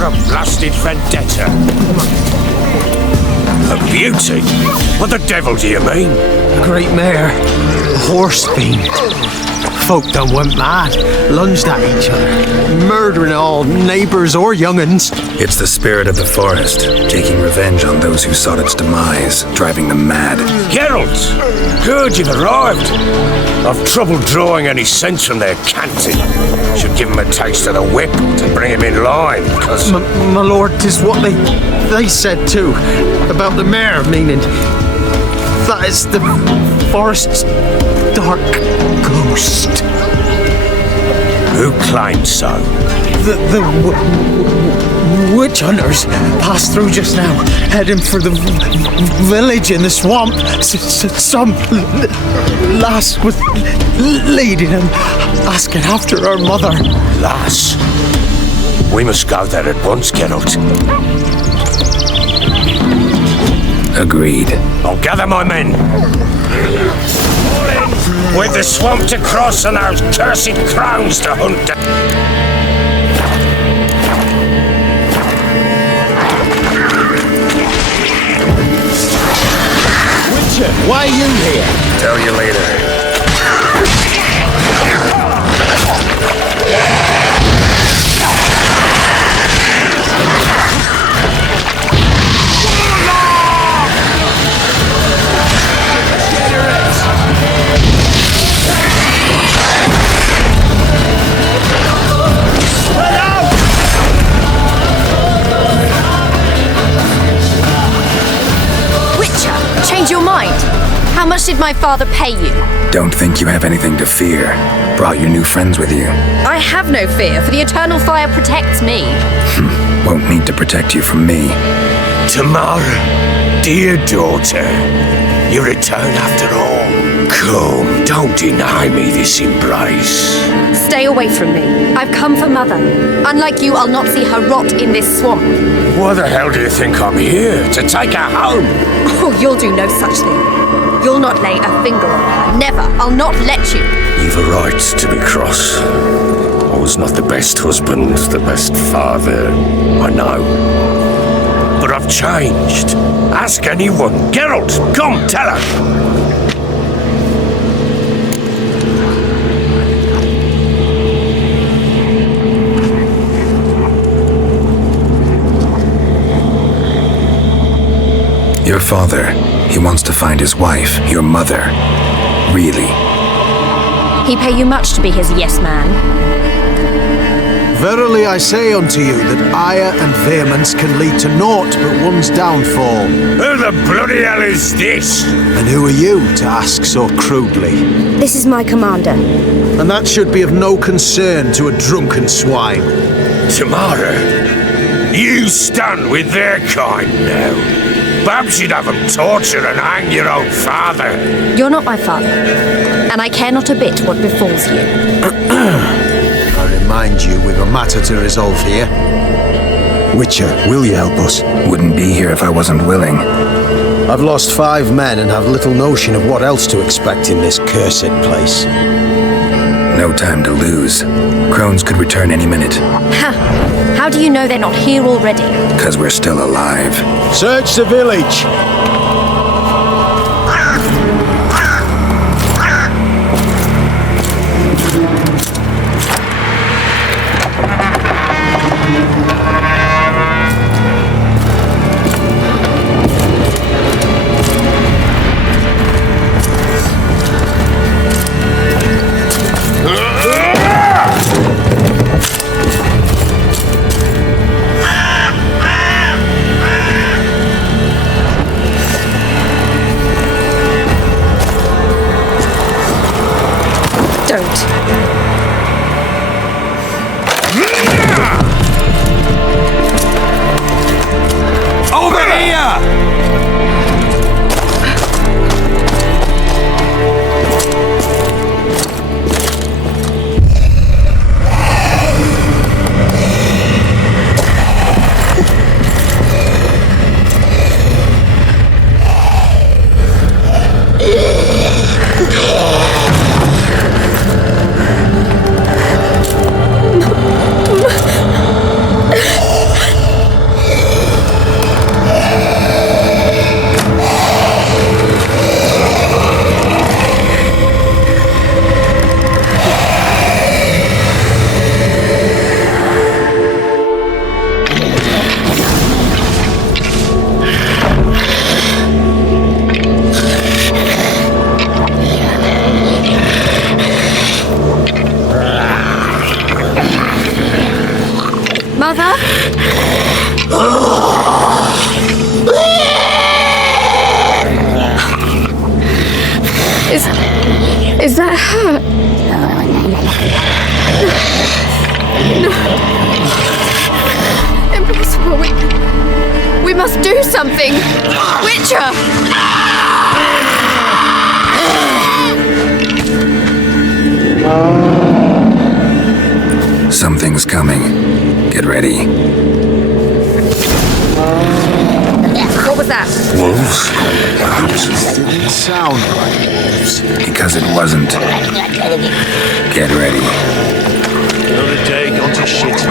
got a blasted vendetta. A beauty? What the devil do you mean? A great mare. A horse fiend. Folk done went mad, lunged at each other, murdering all neighbours or young'uns. It's the spirit of the forest, taking revenge on those who sought its demise, driving them mad. Geralt! Good, you've arrived. I've trouble drawing any sense from their canting. Should give him a taste of the whip to bring him in line, because... My lord, 'tis what they said too, about the mare, meaning that is the forest's dark ghost. Who claimed so? The witch hunters passed through just now, heading for the village in the swamp. Some lass was leading them, asking after her mother. Lass? We must go there at once, Geralt. Agreed. I'll gather my men. With the swamp to cross and those cursed crows to hunt down. Witcher, why are you here? Tell you later. Change your mind. How much did my father pay you? Don't think you have anything to fear. Brought your new friends with you. I have no fear, for the eternal fire protects me. Won't need to protect you from me. Tamara, dear daughter, you return after all. Come, don't deny me this embrace. Stay away from me. I've come for Mother. Unlike you, I'll not see her rot in this swamp. Why the hell do you think I'm here? To take her home? Oh, you'll do no such thing. You'll not lay a finger on her. Never. I'll not let you. You've a right to be cross. I was not the best husband, the best father, I know. But I've changed. Ask anyone. Geralt, come, tell her. Your father, he wants to find his wife, your mother. Really. He pay you much to be his yes man. Verily I say unto you that ire and vehemence can lead to naught but one's downfall. Who the bloody hell is this? And who are you to ask so crudely? This is my commander. And that should be of no concern to a drunken swine. Tamara, you stand with their kind now. Perhaps you'd have them torture and hang your own father. You're not my father, and I care not a bit what befalls you. I remind you we've a matter to resolve here. Witcher, will you help us? Wouldn't be here if I wasn't willing. I've lost 5 men and have little notion of what else to expect in this cursed place. No time to lose. Crones could return any minute. How do you know they're not here already? 'Cause we're still alive. Search the village! Is that her? No. Impossible. We must do something. Witcher! Something's coming. Get ready. What was that? Wolves? Didn't sound like wolves. Because it wasn't. Get ready. Another day gone to shit.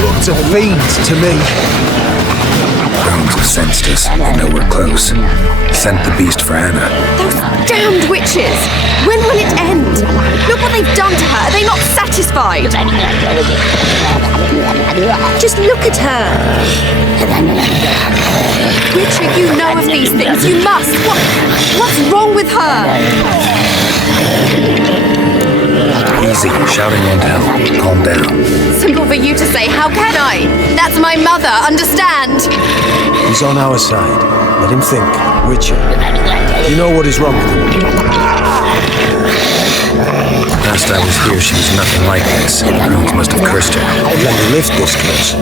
Looked a fiend to me. Crones have sensed us. They know we're close. Sent the beast for Anna. Those damned witches! When will it end? Look what they've done to her. Are they not satisfied? Just look at her. Witcher, you know of these things. You must. What's wrong with her? Easy. Shouting won't help. Calm down. Simple for you to say. How can I? That's my mother. Understand? He's on our side. Let him think. Witcher, you know what is wrong with him? Last I was here, she was nothing like this. Crones must have cursed her. Let me lift this curse.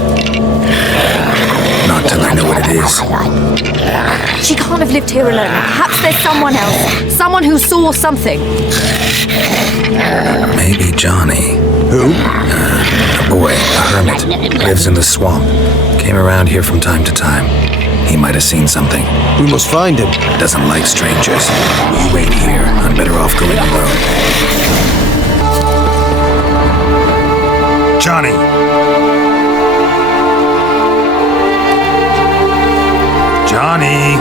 Not till I know what it is. She can't have lived here alone. Perhaps there's someone else. Someone who saw something. Maybe Johnny. Who? A boy, a hermit. Lives in the swamp. Came around here from time to time. He might have seen something. We must find him. Doesn't like strangers. You wait here. I'm better off going alone. Johnny! Johnny!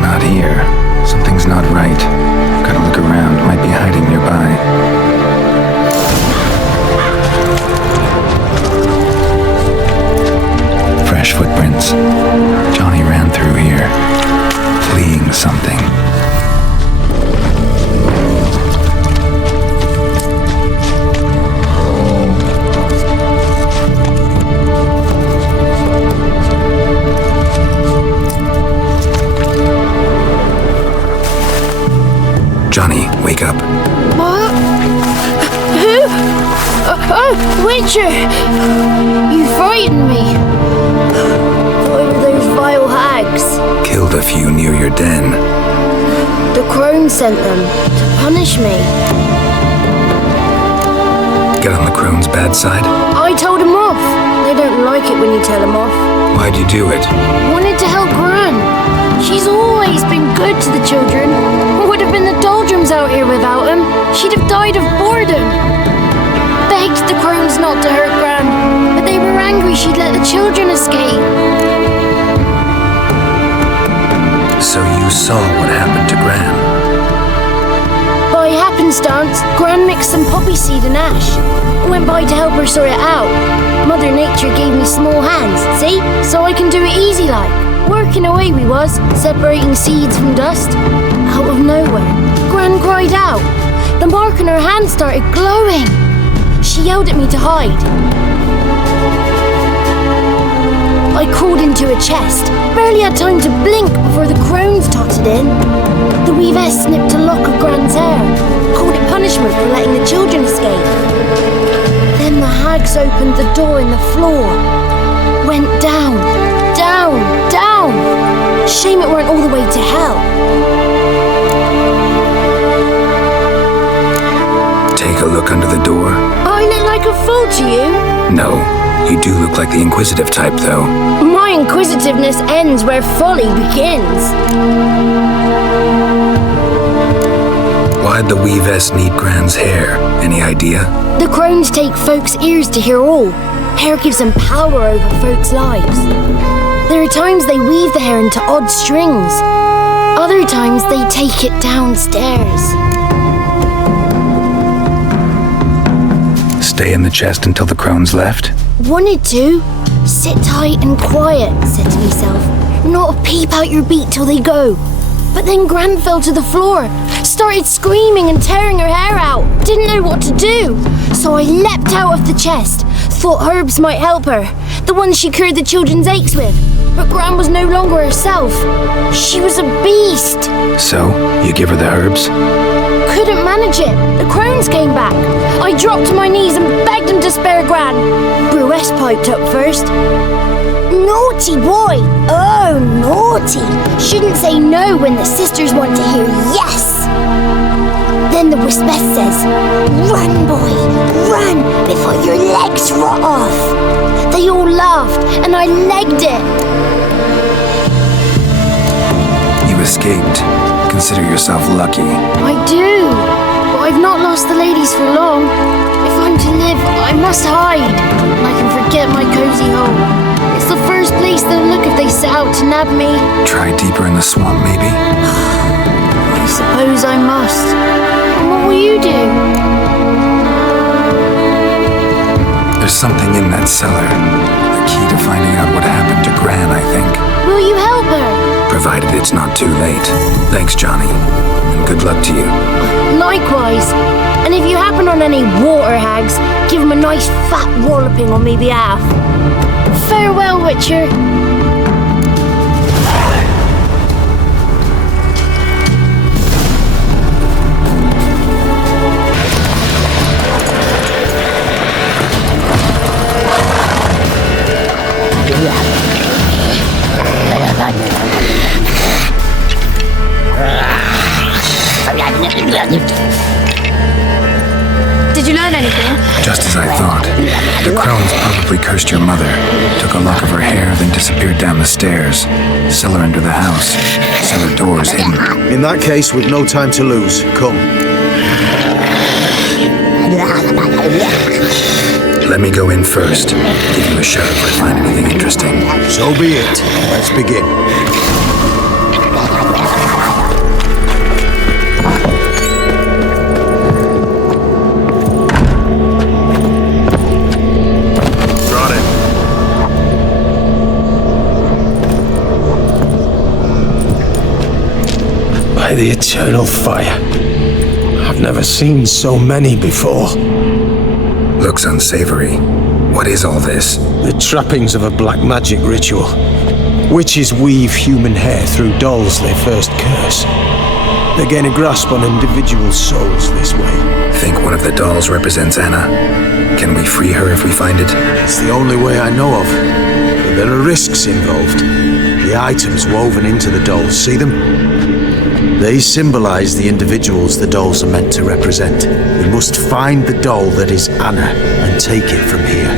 Not here. Something's not right. Gotta look around. Might be hiding nearby. Fresh footprints. Johnny ran through here, fleeing something. Johnny, wake up. What? Who? Oh, Witcher! You frightened me. What were those vile hags? Killed a few near your den. The crone sent them to punish me. Get on the crone's bad side? I told them off. They don't like it when you tell them off. Why'd you do it? Wanted to help Gran. She's always been good to the children. It would have been the doldrums out here without him. She'd have died of boredom. Begged the crones not to hurt Gran, but they were angry she'd let the children escape. So you saw what happened to Gran? By happy happenstance, Gran mixed some poppy seed and ash. I went by to help her sort it out. Mother Nature gave me small hands, see? So I can do it easy like. Working away we was, separating seeds from dust. Out of nowhere, Gran cried out. The mark on her hand started glowing. She yelled at me to hide. I crawled into a chest. Barely had time to blink before the crones totted in. The weavess snipped a lock of Gran's hair, called it punishment for letting the children escape. Then the hags opened the door in the floor. Went down, down, down. Shame it weren't all the way to hell. Take a look under the door. I look like a fool to you? No, you do look like the inquisitive type, though. My inquisitiveness ends where folly begins. Why'd the weavess need Gran's hair? Any idea? The crones take folks' ears to hear all. Hair gives them power over folks' lives. There are times they weave the hair into odd strings. Other times they take it downstairs. Stay in the chest until the crones left? Wanted to. Sit tight and quiet, said to myself. Not a peep out your beat till they go. But then Gran fell to the floor, started screaming and tearing her hair out. Didn't know what to do. So I leapt out of the chest. Thought herbs might help her, the ones she cured the children's aches with. But Gran was no longer herself. She was a beast. So, you give her the herbs? Couldn't manage it. The crones came back. I dropped to my knees and begged them to spare Gran. Bruess piped up first. Naughty boy. Oh, naughty. Shouldn't say no when the sisters want to hear yes. Then the Wispess says, run, boy, run before your legs rot off. They all laughed and I legged it. You escaped. Consider yourself lucky. I do, but I've not lost the ladies for long. If I'm to live, I must hide, and I can forget my cozy home. It's the first place they'll look if they set out to nab me. Try deeper in the swamp, maybe? I suppose I must. And what will you do? There's something in that cellar. The key to finding out what happened to Gran, I think. Will you help her? Provided it's not too late. Thanks, Johnny. And good luck to you. Likewise. And if you happen on any water hags, give them a nice fat walloping on me behalf. Farewell, Witcher. Did you learn anything? Just as I thought. The crones probably cursed your mother, took a lock of her hair, then disappeared down the stairs. Cellar under the house. Cellar doors hidden. In that case, we've no time to lose. Come. Let me go in first. Give you a shout if I find anything interesting. So be it. Let's begin. By the eternal fire. I've never seen so many before. Looks unsavory. What is all this? The trappings of a black magic ritual. Witches weave human hair through dolls they first curse. They gain a grasp on individual souls this way. Think one of the dolls represents Anna. Can we free her if we find it? It's the only way I know of. But there are risks involved. The items woven into the dolls, see them? They symbolize the individuals the dolls are meant to represent. We must find the doll that is Anna and take it from here.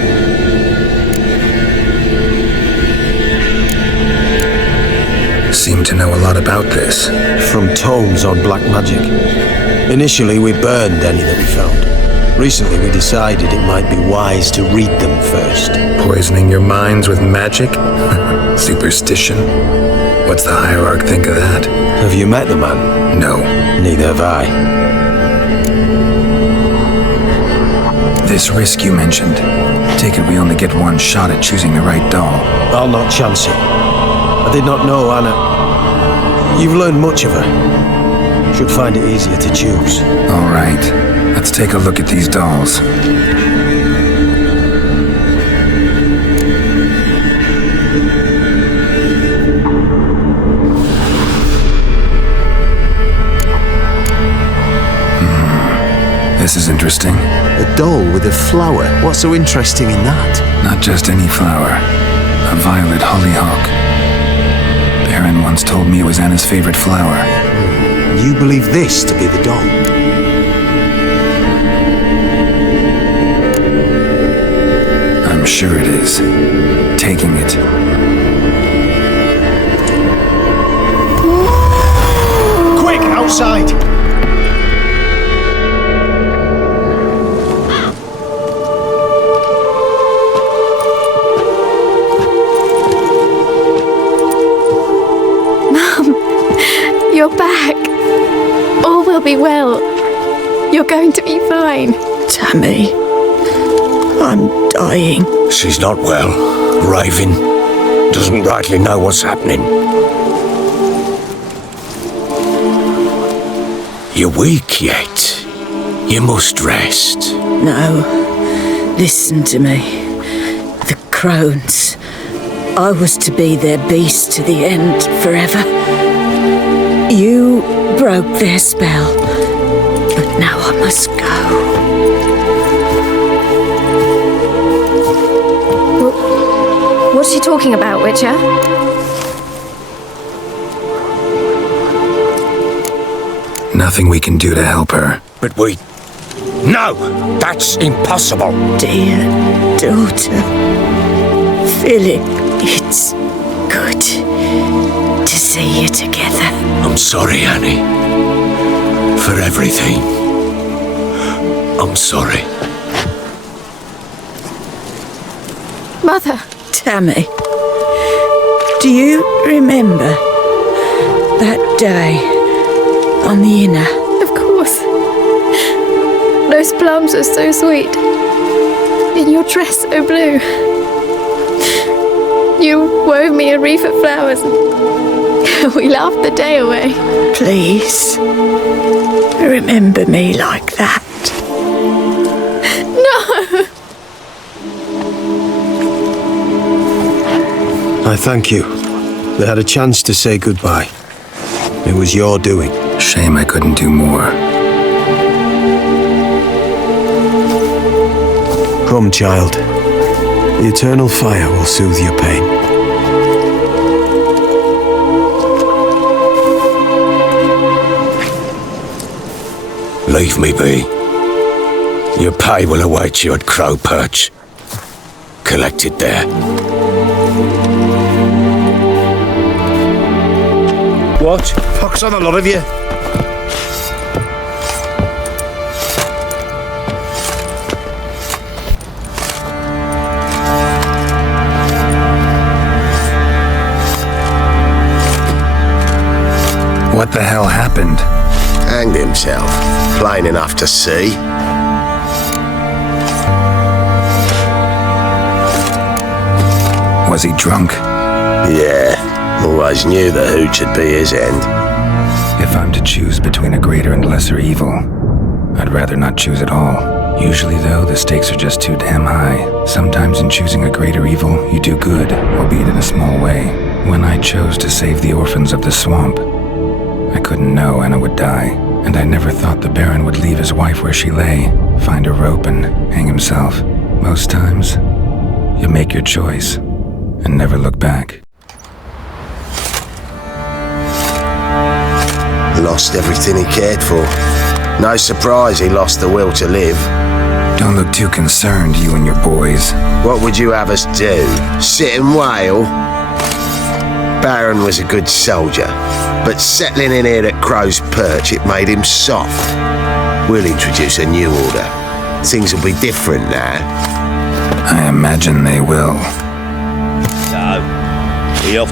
Seem to know a lot about this. From tomes on black magic. Initially, we burned any that we found. Recently, we decided it might be wise to read them first. Poisoning your minds with magic? Superstition? What's the hierarch think of that? Have you met the man? No. Neither have I. This risk you mentioned. Take it we only get one shot at choosing the right doll. I'll not chance it. I did not know Anna. You've learned much of her. Should find it easier to choose. All right, let's take a look at these dolls. This is interesting. A doll with a flower. What's so interesting in that? Not just any flower. A violet hollyhock. Baron once told me it was Anna's favorite flower. You believe this to be the doll? I'm sure it is. Taking it. Quick, outside! You're back. All will be well. You're going to be fine. Tammy, I'm dying. She's not well. Raving. Doesn't rightly know what's happening. You're weak yet. You must rest. No, listen to me. The crones. I was to be their beast to the end, forever. You broke their spell, but now I must go. What's she talking about, Witcher? Nothing we can do to help her. But we... No! That's impossible! Dear daughter, Philip, it's good to see you together. I'm sorry, Annie. For everything. I'm sorry. Mother! Tammy, do you remember that day on the Inner? Of course. Those plums are so sweet. In your dress so blue. You wove me a wreath of flowers. We laughed the day away. Please, remember me like that. No! I thank you. They had a chance to say goodbye. It was your doing. Shame I couldn't do more. Come, child. The eternal fire will soothe your pain. Leave me be. Your pay will await you at Crow Perch. Collect it there. What? Pox on the lot of you. What the hell happened? Hanged himself. Plain enough to see. Was he drunk? Yeah, always knew the hooch would be his end. If I'm to choose between a greater and lesser evil, I'd rather not choose at all. Usually, though, the stakes are just too damn high. Sometimes in choosing a greater evil, you do good, albeit in a small way. When I chose to save the orphans of the swamp, I couldn't know Anna would die, and I never thought the Baron would leave his wife where she lay, find a rope and hang himself. Most times, you make your choice and never look back. Lost everything he cared for. No surprise he lost the will to live. Don't look too concerned, you and your boys. What would you have us do? Sit and wail? Baron was a good soldier, but settling in here at Crow's Perch, it made him soft. We'll introduce a new order. Things will be different now. I imagine they will. So, he off